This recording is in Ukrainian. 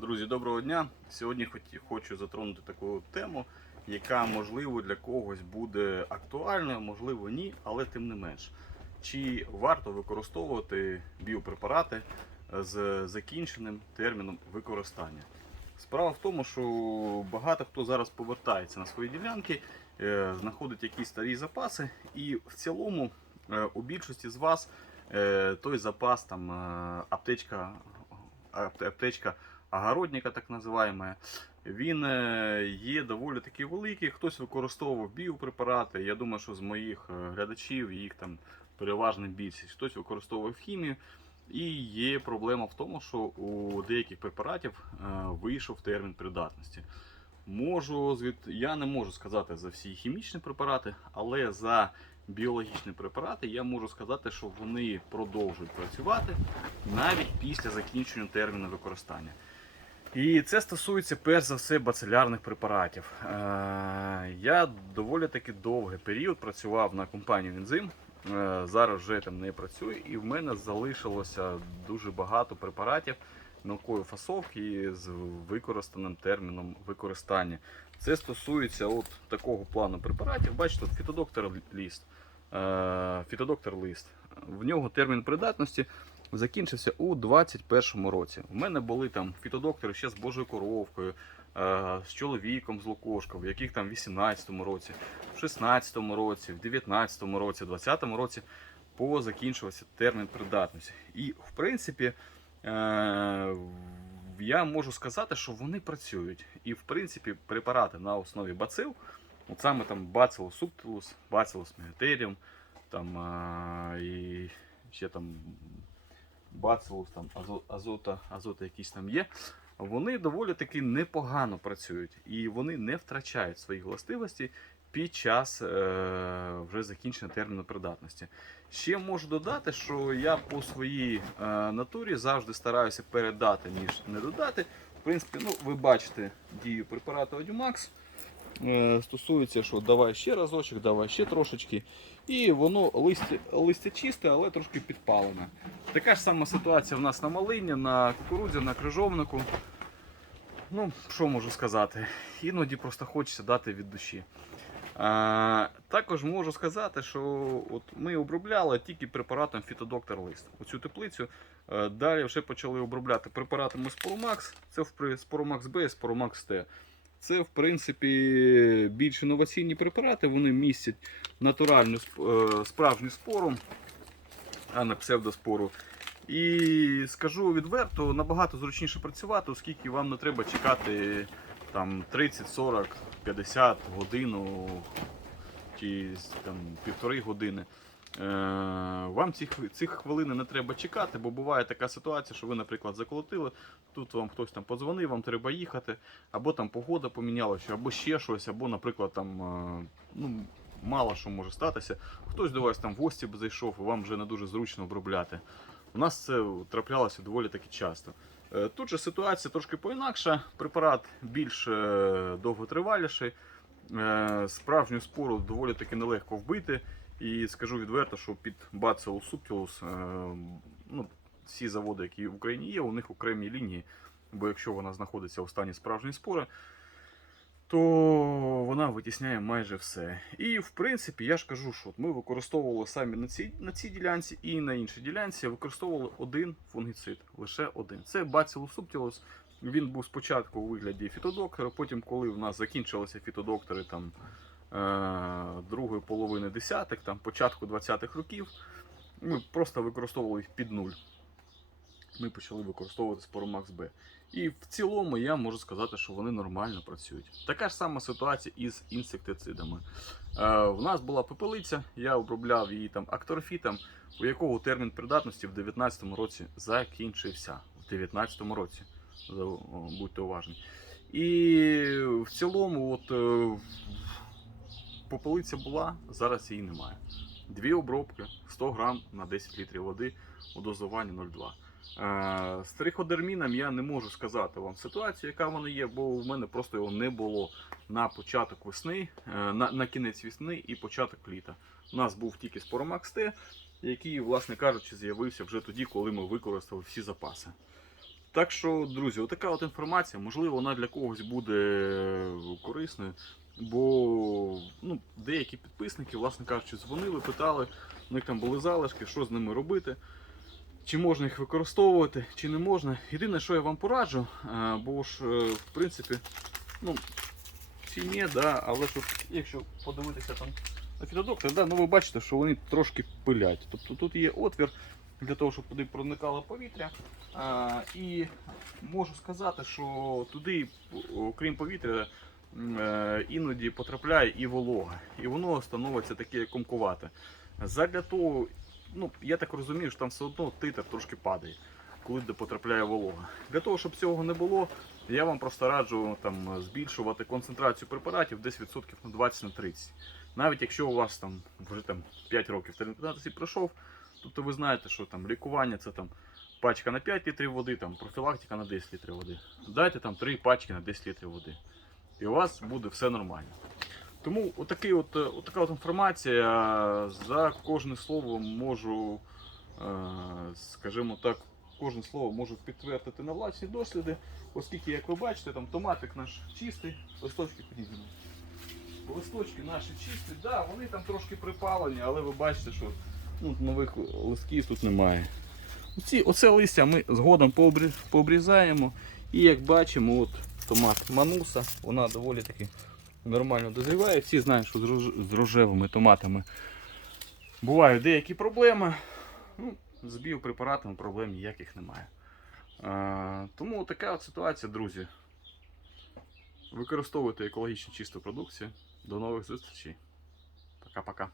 Друзі, доброго дня! Сьогодні хочу затронути таку тему, яка можливо для когось буде актуальною, можливо ні, але тим не менш. Чи варто використовувати біопрепарати з закінченим терміном використання? Справа в тому, що багато хто зараз повертається на свої ділянки, е, знаходить якісь старі запаси, і в цілому е, у більшості з вас е, той запас там е, аптечка, аптечка огородника, так називаємо, він е, є доволі таки великий. Хтось використовував біопрепарати. Я думаю, що з моїх е, глядачів їх там переважна більшість. Хтось використовував хімію. І є проблема в тому, що у деяких препаратів е, вийшов термін придатності. Можу звід... Я не можу сказати за всі хімічні препарати, але за біологічні препарати я можу сказати, що вони продовжують працювати навіть після закінчення терміну використання. І це стосується перш за все бацилярних препаратів. Е, Я доволі таки довгий період працював на компанію Вінзим. Е, Зараз вже там не працюю, і в мене залишилося дуже багато препаратів наукової фасовки з використаним терміном використання. Це стосується от такого плану препаратів. Бачите, фітодоктор ліст. Е, Фітодоктор лист. В нього термін придатності закінчився у 21-му році. У мене були там фітодоктори ще з Божою коровкою, е, з чоловіком з Лукошком, в яких там в 18-му році, в 16-му році, в 19-му році, в 20-му році позакінчувався термін придатності. І в принципі. Е, я можу сказати, що вони працюють. І в принципі препарати на основі бацил, от саме там Bacillus subtilus, Bacillus megatherium, там а, і ще там Bacillus, там азота, азота якісь там є. Вони доволі таки непогано працюють і вони не втрачають своїх властивостей під час е, вже закінчення терміну придатності. Ще можу додати, що я по своїй е, натурі завжди стараюся передати, ніж не додати. В принципі, ну, ви бачите дію препарату Одюмакс. Е, стосується, що давай ще разочок, давай ще трошечки. І воно листя, листя чисте, але трошки підпалене. Така ж сама ситуація в нас на малині, на кукурудзі, на крижовнику. Ну, що можу сказати? Іноді просто хочеться дати від душі. А, також можу сказати, що от ми обробляли тільки препаратом Фітодоктор Лист. Оцю теплицю. Е, Далі вже почали обробляти препаратами Споромакс. Це Споромакс Б і Споромакс Т. Це, в принципі, більш інноваційні препарати. Вони містять натуральну е, справжню спору, а не псевдоспору. І скажу відверто, набагато зручніше працювати, оскільки вам не треба чекати там 30, 40, 50 годину чи там півтори години. Е, вам хви- цих хвилин не треба чекати, бо буває така ситуація, що ви, наприклад, заколотили, тут вам хтось там подзвонив, вам треба їхати, або там погода помінялася, або ще щось, або, наприклад, там е, ну, мало що може статися. Хтось до вас там в гості б зайшов, і вам вже не дуже зручно обробляти. У нас це траплялося доволі таки часто. Е, Тут же ситуація трошки поінакша. Препарат більш довготриваліший. Справжню спору доволі таки нелегко вбити. І скажу відверто, що під Bacillus subtilus е, ну, всі заводи, які в Україні є, у них окремі лінії. Бо якщо вона знаходиться у стані справжньої спори, то вона витісняє майже все. І в принципі, я ж кажу, що ми використовували самі на цій, на цій ділянці і на іншій ділянці використовували один фунгіцид, лише один. Це Bacillus subtilus. Він був спочатку у вигляді фітодоктора, потім, коли в нас закінчилися фітодоктори там, другої половини десятих, там, початку 20-х років, ми просто використовували їх під нуль. Ми почали використовувати Sporomax B. І в цілому я можу сказати, що вони нормально працюють. Така ж сама ситуація із інсектицидами. Е, в нас була пепелиця, я обробляв її там акторфітом, у якого термін придатності в 2019 році закінчився. В 2019 році, будьте уважні. І в цілому, от е, попелиця була, зараз її немає. Дві обробки 100 грам на 10 літрів води у дозуванні 0,2. Е, З триходерміном я не можу сказати вам ситуацію, яка вона є, бо в мене просто його не було на початок весни, е, на, на кінець весни і початок літа. У нас був тільки Sporomax T, який, власне кажучи, з'явився вже тоді, коли ми використали всі запаси. Так що, друзі, отака от інформація, можливо, вона для когось буде корисною, бо ну, деякі підписники, власне кажучи, дзвонили, питали, у них там були залишки, що з ними робити, чи можна їх використовувати, чи не можна. Єдине, що я вам пораджу, бо ж, е, в принципі, ну, чи ні, да, але от, якщо подивитися там на фітодоктор, да, ну ви бачите, що вони трошки пилять. Тобто тут є отвір для того, щоб туди проникало повітря. А, і можу сказати, що туди, окрім повітря, е, іноді потрапляє і волога, і воно становиться таке комкувате. Задля того, ну, я так розумію, що там все одно титр трошки падає, коли де потрапляє волога. Для того, щоб цього не було, я вам просто раджу там, збільшувати концентрацію препаратів десь відсотків на 20 на 30. Навіть якщо у вас там вже там 5 років термінатації пройшов, тобто ви знаєте, що там лікування це там пачка на 5 літрів води, там профілактика на 10 літрів води. Дайте там 3 пачки на 10 літрів води. І у вас буде все нормально. Тому отакий от, е, отака от інформація. За кожне слово можу, е, скажімо так, кожне слово можу підтвердити на власні досліди, оскільки, як ви бачите, там томатик наш чистий, листочки підійдемо. Листочки наші чисті, да, вони там трошки припалені, але ви бачите, що ну, нових листків тут немає. Оці, оце листя ми згодом пообрізаємо. І як бачимо, от томат мануса, вона доволі таки нормально дозріває. Всі знають, що з рожевими томатами бувають деякі проблеми. Ну, з біопрепаратами проблем ніяких немає. А, тому така от ситуація, друзі. Використовуйте екологічно чисту продукцію. До нових зустрічей. Пока-пока.